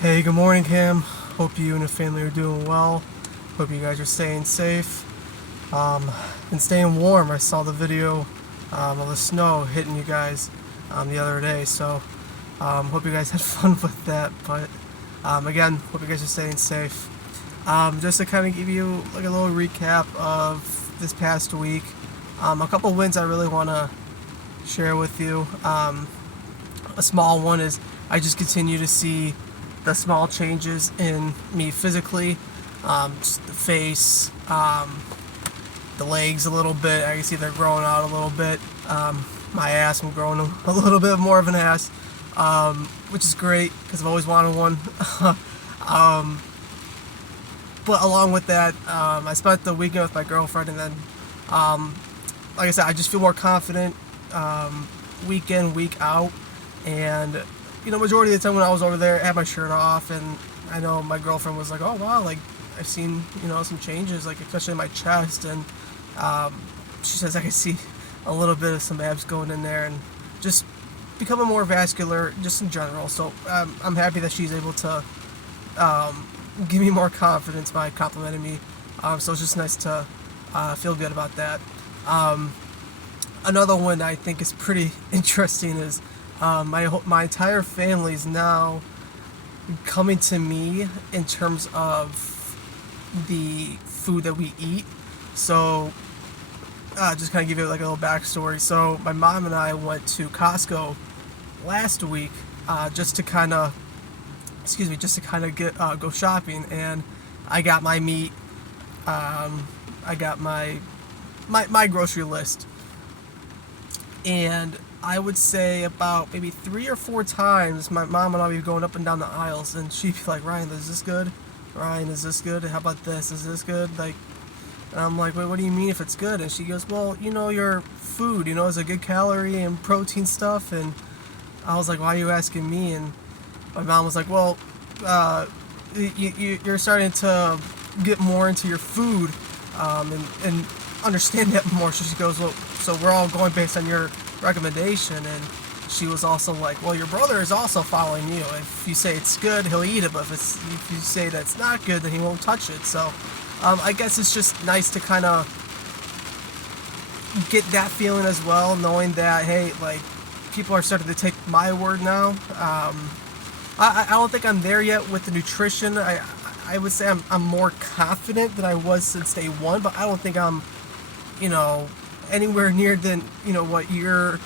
Hey, good morning, Kim. Hope you and your family are doing well. Hope you guys are staying safe. Um, and staying warm. I saw the video of the snow hitting you guys the other day, so hope you guys had fun with that. But again, hope you guys are staying safe. Just to kind of give you like a little recap of this past week, a couple wins I really want to share with you. A small one is I just continue to see the small changes in me physically, just the face, the legs a little bit. I can see they're growing out a little bit. My ass, I'm growing a little bit more of an ass, which is great because I've always wanted one. um, but along with that, I spent the weekend with my girlfriend, and then, like I said, I just feel more confident week in, week out. And majority of the time when I was over there, I had my shirt off, and I know my girlfriend was like, "Oh wow, like I've seen some changes, like especially in my chest," and she says I can see a little bit of some abs going in there, and just becoming more vascular, just in general. So I'm happy that she's able to give me more confidence by complimenting me. So it's just nice to feel good about that. Another one I think is pretty interesting is my entire family is now coming to me in terms of the food that we eat. So just kind of give you like a little backstory. So my mom and I went to Costco last week just to kind of get go shopping, and I got my meat. I got my grocery list, and I would say about maybe 3 or 4 times my mom and I would be going up and down the aisles, and she'd be like, "Ryan, is this good? Ryan, is this good? How about this? Is this good?" Like, and I'm like, "Wait, what do you mean if it's good?" And she goes, "Well, your food, is a good calorie and protein stuff." And I was like, "Why are you asking me?" And my mom was like, "Well, you're starting to get more into your food and understand that more." So she goes, "Well, so we're all going based on your recommendation." And she was also like, "Well, your brother is also following you. If you say it's good, he'll eat it, but if you say that's not good, then he won't touch it." So I guess it's just nice to kind of get that feeling as well, knowing that, hey, like, people are starting to take my word now. I don't think I'm there yet with the nutrition. I would say I'm more confident than I was since day one, but I don't think I'm you know anywhere near than what your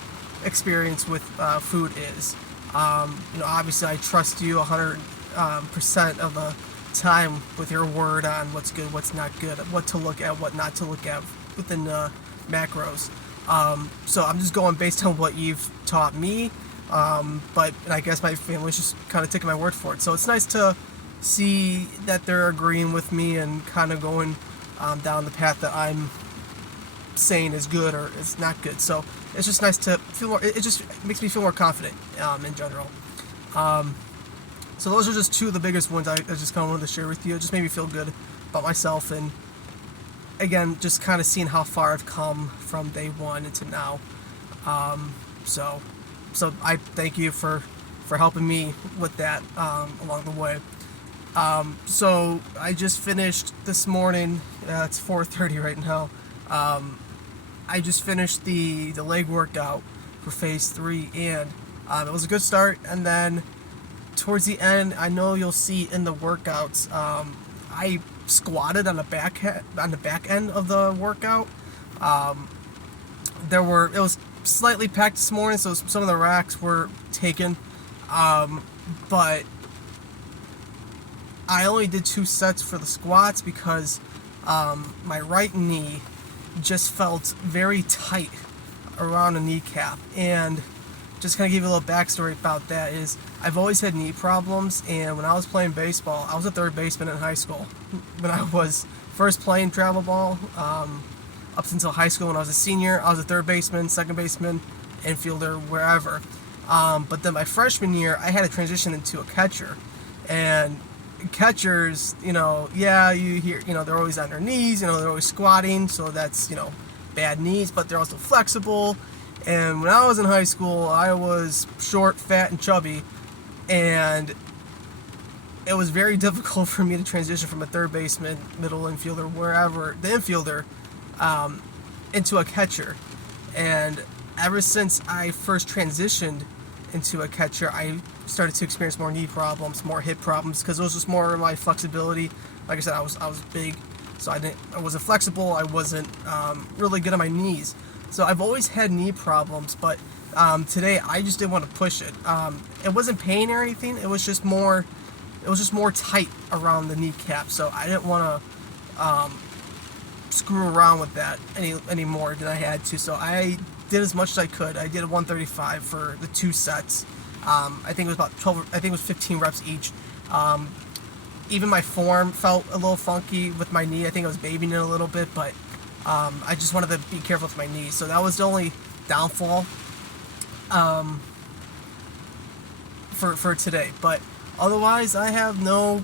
experience with food is. Obviously I trust you 100% of the time with your word on what's good, what's not good, what to look at, what not to look at within the macros. So I'm just going based on what you've taught me. But I guess my family's just kind of taking my word for it. So it's nice to see that they're agreeing with me and kind of going down the path that I'm saying is good or is not good. So it's just nice to feel more. It just makes me feel more confident in general. So those are just two of the biggest ones I just kind of wanted to share with you. It just made me feel good about myself, and again, just kind of seeing how far I've come from day one into now. So I thank you for helping me with that along the way. So I just finished this morning. It's 4:30 right now. I just finished the leg workout for phase 3, and it was a good start. And then towards the end, I know you'll see in the workouts, I squatted on the back end of the workout. It was slightly packed this morning, so some of the racks were taken, but I only did 2 sets for the squats because my right knee just felt very tight around the kneecap. And just kind of give you a little backstory about that is I've always had knee problems, and when I was playing baseball, I was a third baseman in high school. When I was first playing travel ball, up until high school, when I was a senior, I was a third baseman, second baseman, infielder, wherever. But then my freshman year, I had to transition into a catcher. And catchers, you hear, they're always on their knees, they're always squatting, so that's, bad knees, but they're also flexible. And when I was in high school, I was short, fat, and chubby, and it was very difficult for me to transition from a third baseman, middle infielder, wherever the infielder, into a catcher. And ever since I first transitioned into a catcher, I started to experience more knee problems, more hip problems, because it was just more of my flexibility. Like I said, I was big, so I wasn't flexible. I wasn't really good on my knees. So I've always had knee problems, but today I just didn't want to push it. It wasn't pain or anything. It was just more tight around the kneecap. So I didn't want to screw around with that any more than I had to. So I did as much as I could. I did a 135 for the 2 sets. I think it was about 12. I think it was 15 reps each. Even my form felt a little funky with my knee. I think I was babying it a little bit, but I just wanted to be careful with my knee. So that was the only downfall for today. But otherwise, I have no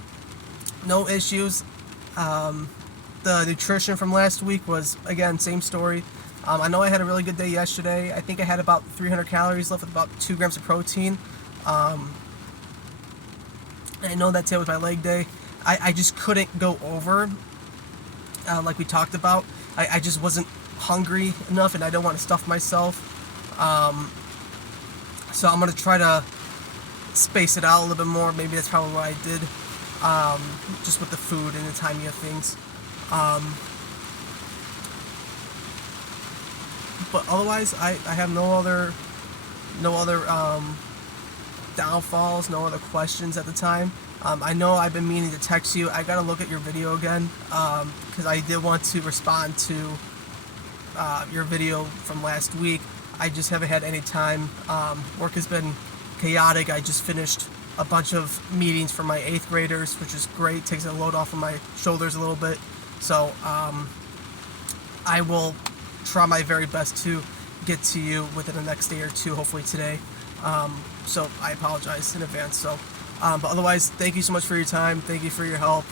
issues. The nutrition from last week was, again, same story. I know I had a really good day yesterday. I think I had about 300 calories left with about 2 grams of protein. I know that today was my leg day. I just couldn't go over, like we talked about. I just wasn't hungry enough, and I don't want to stuff myself. So I'm going to try to space it out a little bit more. Maybe that's probably what I did, just with the food and the timing of things. But otherwise, I have no other downfalls, no other questions at the time. I know I've been meaning to text you. I gotta look at your video again, because I did want to respond to your video from last week. I just haven't had any time. Work has been chaotic. I just finished a bunch of meetings for my 8th graders, which is great. Takes a load off of my shoulders a little bit. So I will try my very best to get to you within the next day or two, hopefully today. So I apologize in advance. So, but otherwise, thank you so much for your time. Thank you for your help.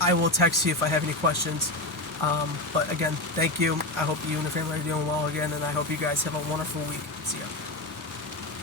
I will text you if I have any questions. But again, thank you. I hope you and your family are doing well again, and I hope you guys have a wonderful week. See ya.